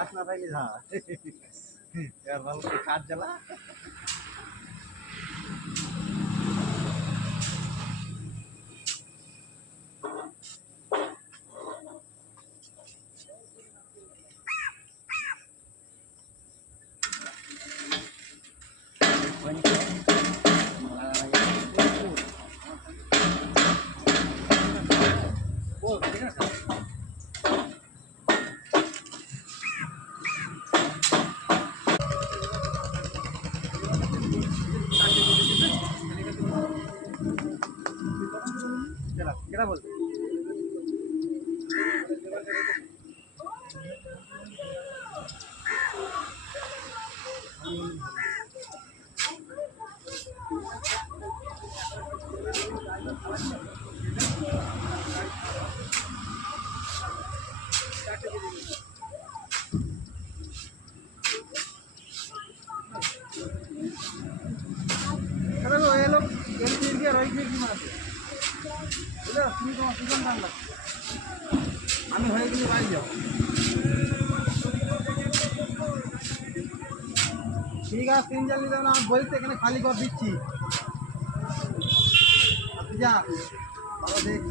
আসনা থাকলে যা এবার ভালো করে কাজ জ্বালা क्या बोलते ये लोग राइट में की मारते তুমি তোমার সুজন দাম লাগছে আমি হয়ে গেলে বাড়ি যাও ঠিক আছে 3 জালি দাও না আমি বলতে এখানে খালি করে দিচ্ছি আপনি যা ভালো দেখ